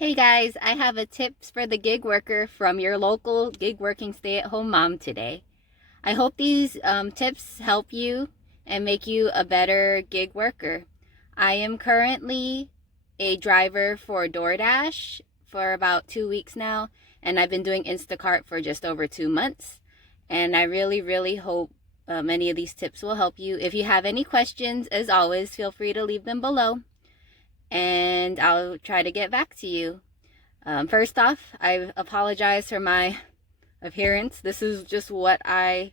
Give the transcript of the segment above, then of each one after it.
Hey guys, I have a tips for the gig worker from your local gig working stay-at-home mom today. I hope these tips help you and make you a better gig worker. I am currently a driver for Doordash for about 2 weeks now, and I've been doing Instacart for just over 2 months. And I really hope many of these tips will help you. If you have any questions, as always, feel free to leave them below, and I'll try to get back to you. First off, I apologize for my appearance. This is just what I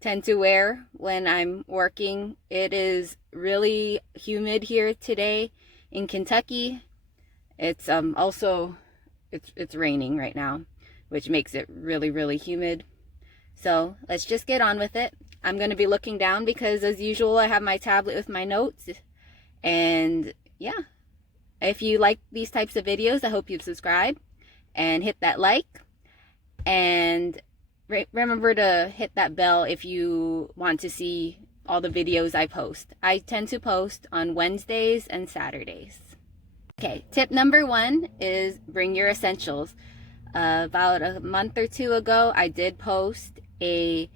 tend to wear when I'm working. It is really humid here today in Kentucky. It's also it's raining right now, which makes it really humid. So let's just get on with it. I'm going to be looking down because, as usual, I have my tablet with my notes. And yeah, if you like these types of videos, I hope you subscribe and hit that like. And remember to hit that bell if you want to see all the videos I post. I tend to post on Wednesdays and Saturdays. Okay, tip number 1 is bring your essentials. About a month or 2 ago, I did post a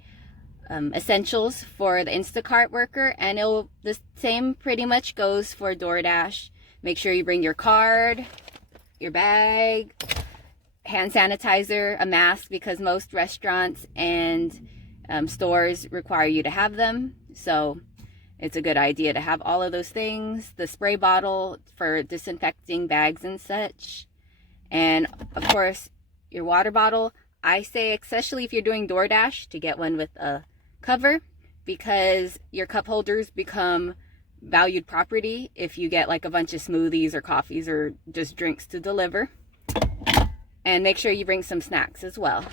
essentials for the Instacart worker, and the same pretty much goes for Doordash. Make sure you bring your card, your bag, hand sanitizer, a mask, because most restaurants and stores require you to have them. So it's a good idea to have all of those things. The spray bottle for disinfecting bags and such. And of course, your water bottle. I say, especially if you're doing Doordash, to get one with a cover, because your cup holders become valued property if you get like a bunch of smoothies or coffees or just drinks to deliver. And make sure you bring some snacks as well.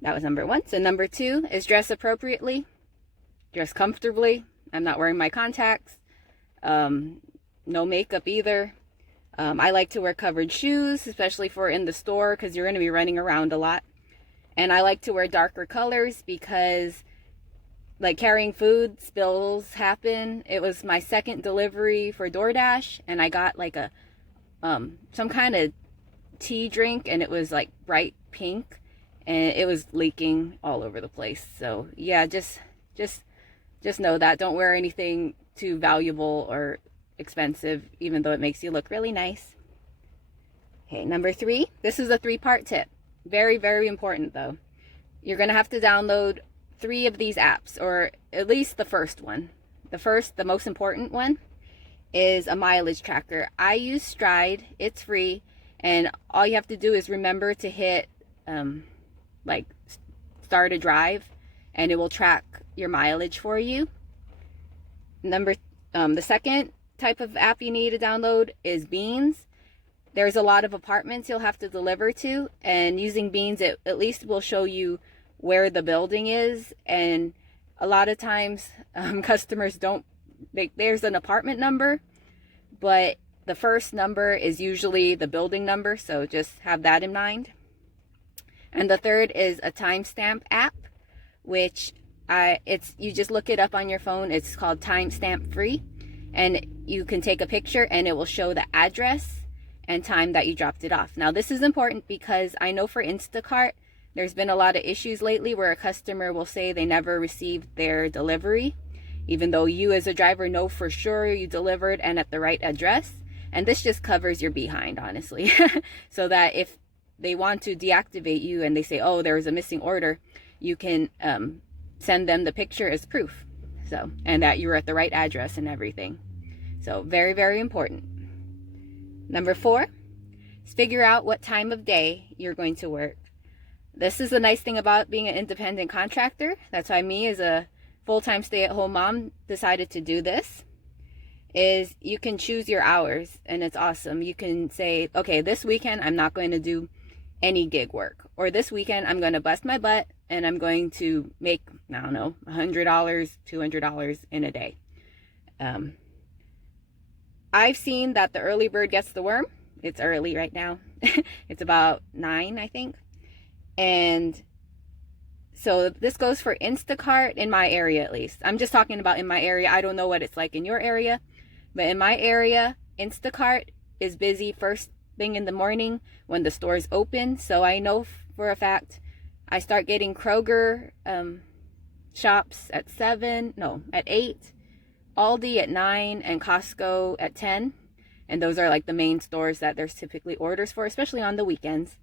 That was number 1. So number 2 is dress appropriately, dress comfortably. I'm not wearing my contacts, no makeup either. I like to wear covered shoes, especially for in the store, because you're going to be running around a lot. And I like to wear darker colors because, like, carrying food, spills happen. It was my second delivery for Doordash, and I got like a some kind of tea drink, and it was like bright pink, and it was leaking all over the place. So yeah, just know that. Don't wear anything too valuable or expensive, even though it makes you look really nice. Okay, number 3. This is a 3-part tip. Very important though. You're gonna have to download 3 of these apps, or at least the first one. The most important one is a mileage tracker. I use Stride. It's free, and all you have to do is remember to hit like start a drive, and it will track your mileage for you. The second type of app you need to download is Beans. There's a lot of apartments you'll have to deliver to, and using Beans, it at least will show you where the building is. And a lot of times customers don't, there's an apartment number, but the first number is usually the building number, so just have that in mind. And the third is a timestamp app, which you just look it up on your phone. It's called Timestamp Free, and you can take a picture and it will show the address and time that you dropped it off. Now, this is important because I know for Instacart, there's been a lot of issues lately where a customer will say they never received their delivery, even though you as a driver know for sure you delivered and at the right address. And this just covers your behind, honestly. So that if they want to deactivate you and they say, oh, there was a missing order, you can send them the picture as proof. So, and that you were at the right address and everything. So very important. Number 4 is figure out what time of day you're going to work. This is the nice thing about being an independent contractor. That's why me, as a full-time stay-at-home mom, decided to do this. Is you can choose your hours, and it's awesome. You can say, okay, this weekend I'm not going to do any gig work, or this weekend I'm going to bust my butt and I'm going to make, I don't know, $100, $200 in a day. I've seen that the early bird gets the worm. It's early right now. It's about 9, I think. And so this goes for Instacart in my area, at least. I'm just talking about in my area. I don't know what it's like in your area, but in my area, Instacart is busy first thing in the morning when the stores open. So I know for a fact I start getting Kroger shops at 7, no, at 8, Aldi at 9, and Costco at 10. And those are like the main stores that there's typically orders for, especially on the weekends.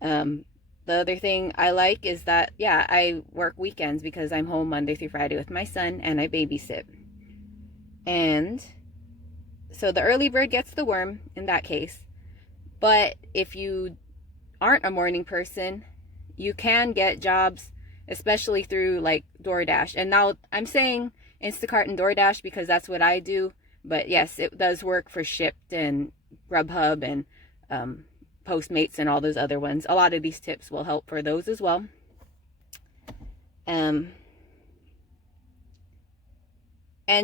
The other thing I like is that, yeah, I work weekends because I'm home Monday through Friday with my son and I babysit. And so the early bird gets the worm in that case. But if you aren't a morning person, you can get jobs, especially through like Doordash. And now I'm saying Instacart and Doordash because that's what I do. But yes, it does work for Shipt and Grubhub and Postmates and all those other ones. A lot of these tips will help for those as well. And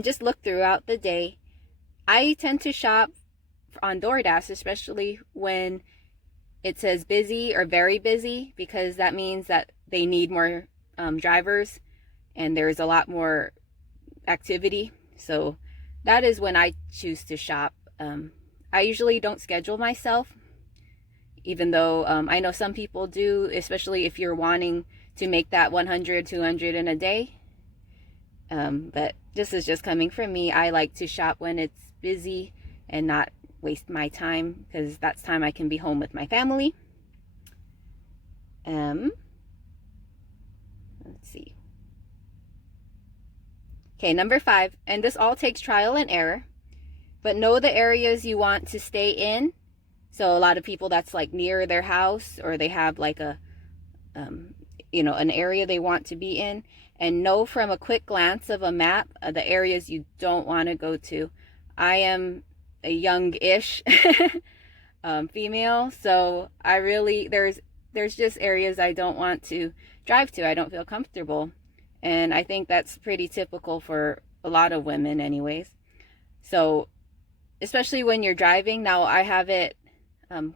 just look throughout the day. I tend to shop on Doordash, especially when it says busy or very busy, because that means that they need more drivers and there's a lot more activity. So that is when I choose to shop. I usually don't schedule myself, even though I know some people do, especially if you're wanting to make that 100, 200 in a day. But this is just coming from me. I like to shop when it's busy and not waste my time, because that's time I can be home with my family. Let's see. Okay, number 5, and this all takes trial and error, but know the areas you want to stay in. So a lot of people, that's like near their house, or they have like a, an area they want to be in, and know from a quick glance of a map the areas you don't want to go to. I am a young-ish female, so I really, there's just areas I don't want to drive to. I don't feel comfortable. And I think that's pretty typical for a lot of women anyways. So especially when you're driving, now I have it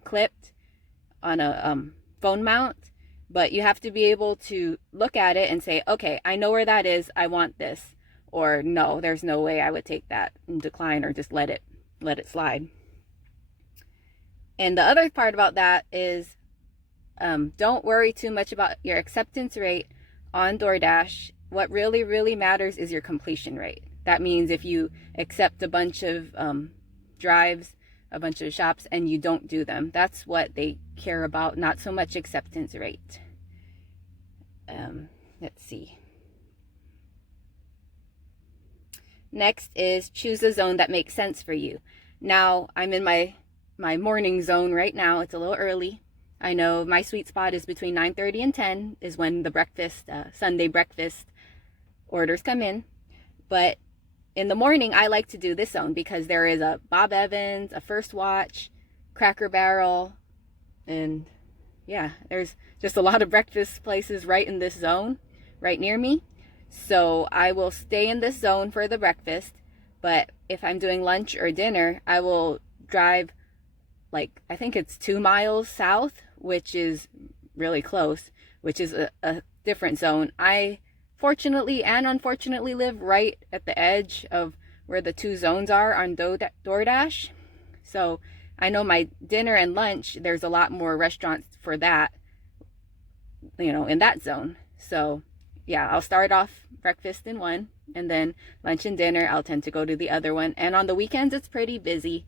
clipped on a phone mount, but you have to be able to look at it and say, okay, I know where that is, I want this, or no, there's no way I would take that and decline, or just let it slide. And the other part about that is don't worry too much about your acceptance rate on Doordash. What really, really matters is your completion rate. That means if you accept a bunch of drives, a bunch of shops, and you don't do them, that's what they care about, not so much acceptance rate. Let's see. Next is choose a zone that makes sense for you. Now, I'm in my morning zone right now. It's a little early. I know my sweet spot is between 9:30 and 10 is when the breakfast, Sunday breakfast orders come in. But in the morning, I like to do this zone because there is a Bob Evans, a First Watch, Cracker Barrel, and yeah, there's just a lot of breakfast places right in this zone, right near me. So I will stay in this zone for the breakfast, but if I'm doing lunch or dinner, I will drive like, I think it's 2 miles south, which is really close, which is a different zone. I fortunately and unfortunately live right at the edge of where the 2 zones are on Doordash. So I know my dinner and lunch, there's a lot more restaurants for that, in that zone. So yeah, I'll start off breakfast in one, and then lunch and dinner, I'll tend to go to the other one. And on the weekends, it's pretty busy.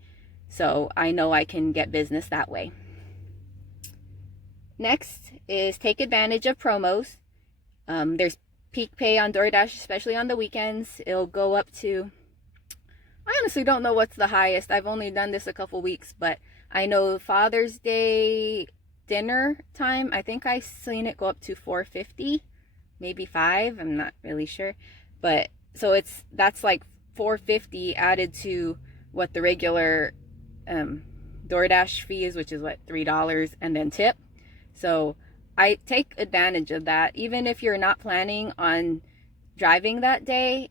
So I know I can get business that way. Next is take advantage of promos. There's peak pay on Doordash, especially on the weekends. It'll go up to, I honestly don't know what's the highest. I've only done this a couple weeks, but I know Father's Day dinner time, I think I've seen it go up to $4.50, maybe $5. I'm not really sure. But so that's like $4.50 added to what the regular Doordash fee is, which is what, $3, and then tip. So I take advantage of that. Even if you're not planning on driving that day,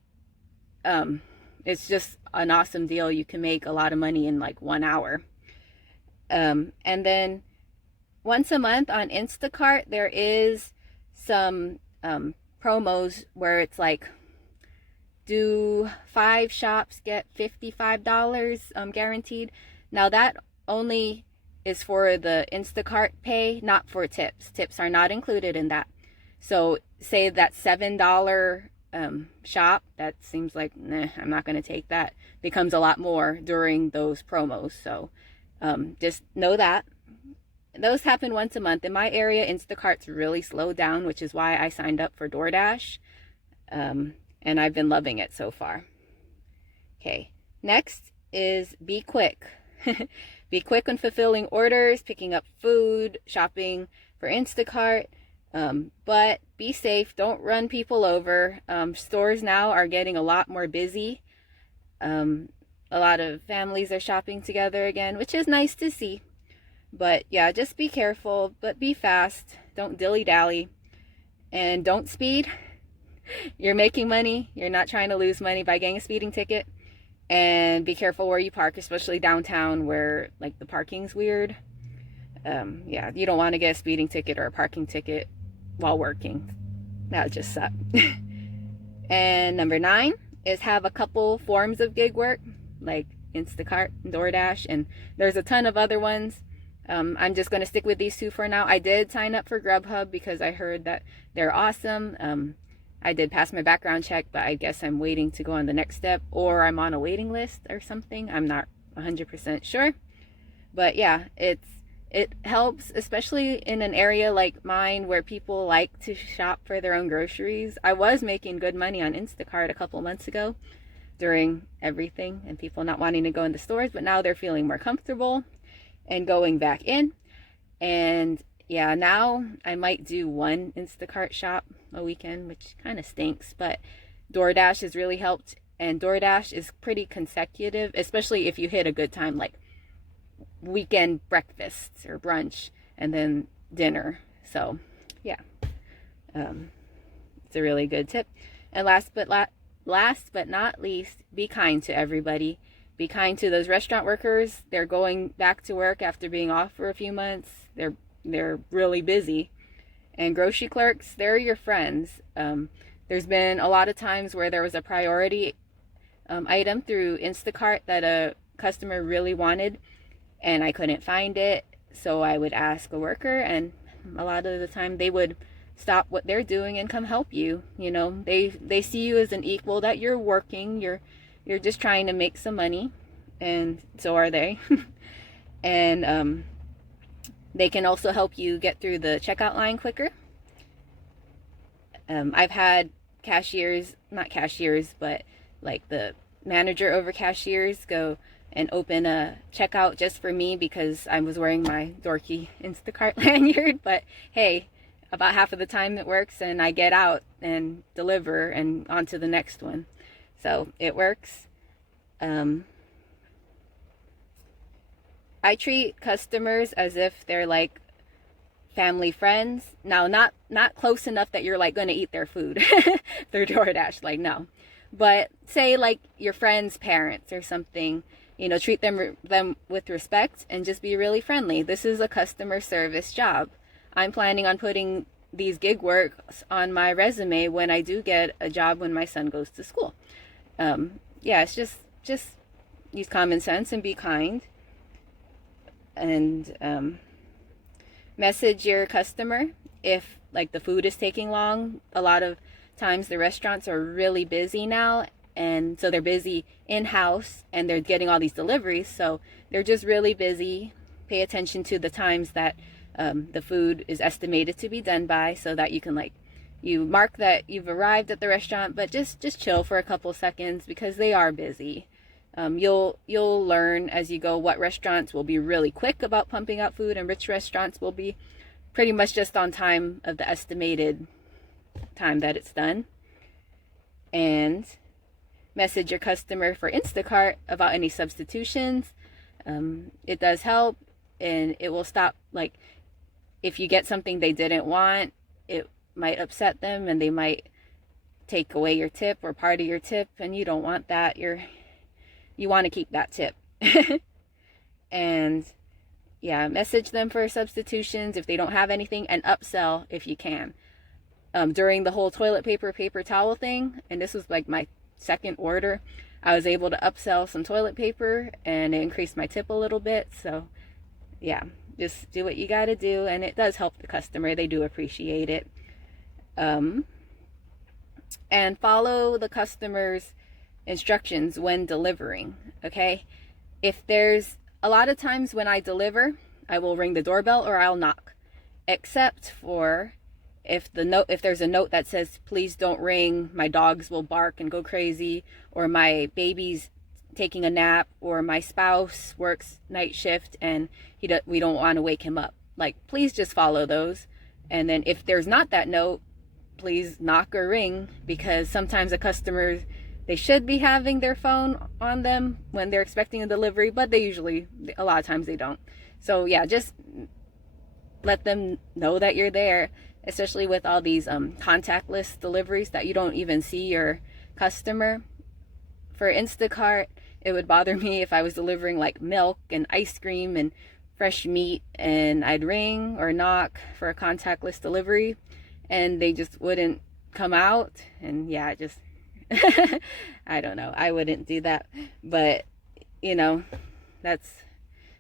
it's just an awesome deal. You can make a lot of money in like 1 hour. And then once a month on Instacart, there is some promos where it's like, do 5 shops get $55 guaranteed. Now that only is for the Instacart pay, not for tips. Tips are not included in that. So say that $7 shop, that seems like, nah, I'm not going to take that, becomes a lot more during those promos. So just know that. Those happen once a month. In my area, Instacart's really slowed down, which is why I signed up for DoorDash. And I've been loving it so far. Okay, next is be quick. Be quick when fulfilling orders, picking up food, shopping for Instacart. But be safe. Don't run people over. Stores now are getting a lot more busy. A lot of families are shopping together again, which is nice to see. But yeah, just be careful, but be fast. Don't dilly-dally. And don't speed. You're making money. You're not trying to lose money by getting a speeding ticket. And be careful where you park, especially downtown where like the parking's weird. Yeah, you don't want to get a speeding ticket or a parking ticket while working. That would just suck. And number 9 is have a couple forms of gig work, like Instacart and DoorDash, and there's a ton of other ones. I'm just going to stick with these 2 for now. I did sign up for Grubhub because I heard that they're awesome. I did pass my background check, but I guess I'm waiting to go on the next step, or I'm on a waiting list or something. I'm not 100% sure. But yeah, it helps, especially in an area like mine where people like to shop for their own groceries. I was making good money on Instacart a couple months ago during everything and people not wanting to go in the stores, but now they're feeling more comfortable and going back in. And yeah, now I might do one Instacart shop a weekend, which kind of stinks, but DoorDash has really helped. And DoorDash is pretty consecutive, especially if you hit a good time, like weekend breakfast or brunch and then dinner. So yeah, it's a really good tip. And last but not least, be kind to everybody. Be kind to those restaurant workers. They're going back to work after being off for a few months. They're really busy. And grocery clerks, they're your friends. There's been a lot of times where there was a priority item through Instacart that a customer really wanted, and I couldn't find it. So I would ask a worker, and a lot of the time they would stop what they're doing and come help you. You know, they see you as an equal, that you're working, you're just trying to make some money, and so are they. And they can also help you get through the checkout line quicker. I've had cashiers, not cashiers, but like the manager over cashiers go and open a checkout just for me because I was wearing my dorky Instacart lanyard. But hey, about half of the time it works, and I get out and deliver and on to the next one. So it works. I treat customers as if they're like family friends. Now, not close enough that you're like going to eat their food through DoorDash, like no. But say like your friend's parents or something, you know, treat them with respect and just be really friendly. This is a customer service job. I'm planning on putting these gig works on my resume when I do get a job when my son goes to school. Yeah, it's just use common sense and be kind. And message your customer if like the food is taking long. A lot of times the restaurants are really busy now, and so they're busy in-house and they're getting all these deliveries, so they're just really busy. Pay attention to the times that the food is estimated to be done by, so that you can like, you mark that you've arrived at the restaurant, but just chill for a couple seconds because they are busy. You'll learn as you go what restaurants will be really quick about pumping out food and which restaurants will be pretty much just on time of the estimated time that it's done. And message your customer for Instacart about any substitutions. It does help, and it will stop, like if you get something they didn't want, it might upset them and they might take away your tip or part of your tip, and you don't want that. You want to keep that tip. And yeah, message them for substitutions if they don't have anything, and upsell if you can. During the whole toilet paper towel thing, and this was like my second order, I was able to upsell some toilet paper and it increased my tip a little bit. So yeah, just do what you got to do, and it does help the customer. They do appreciate it. And follow the customer's instructions when delivering, okay? If there's a lot of times when I deliver, I will ring the doorbell or I'll knock, except for if there's a note that says please don't ring, my dogs will bark and go crazy, or my baby's taking a nap, or my spouse works night shift and we don't want to wake him up. Like, please just follow those. And then if there's not that note, please knock or ring, because sometimes a customer, they should be having their phone on them when they're expecting a delivery, but a lot of times they don't. So yeah, just let them know that you're there, especially with all these contactless deliveries that you don't even see your customer. For Instacart, it would bother me if I was delivering like milk and ice cream and fresh meat, and I'd ring or knock for a contactless delivery and they just wouldn't come out. And yeah, just I don't know, I wouldn't do that, but you know, that's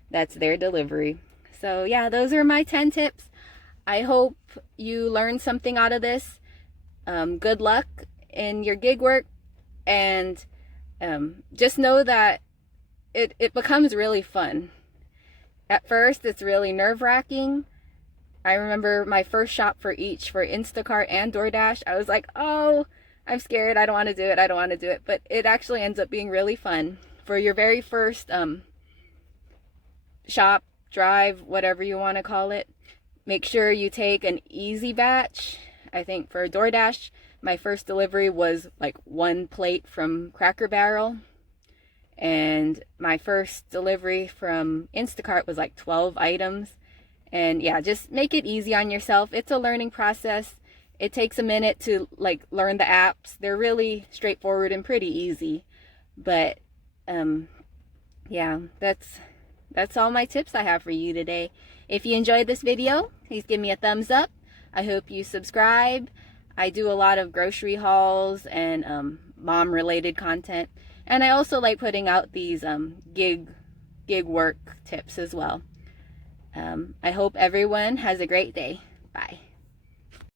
their delivery. So yeah, those are my 10 tips. I hope you learned something out of this. Good luck in your gig work, and just know that it becomes really fun. At first, it's really nerve-wracking. I remember my first shop for Instacart and Doordash. I was like, oh, I'm scared. I don't want to do it. I don't want to do it. But it actually ends up being really fun. For your very first shop, drive, whatever you want to call it, make sure you take an easy batch. I think for Doordash, my first delivery was like 1 plate from Cracker Barrel. And my first delivery from Instacart was like 12 items. And yeah, just make it easy on yourself. It's a learning process. It takes a minute to like learn the apps. They're really straightforward and pretty easy. But yeah, that's all my tips I have for you today. If you enjoyed this video, please give me a thumbs up. I hope you subscribe. I do a lot of grocery hauls and mom related content. And I also like putting out these gig work tips as well. I hope everyone has a great day. Bye.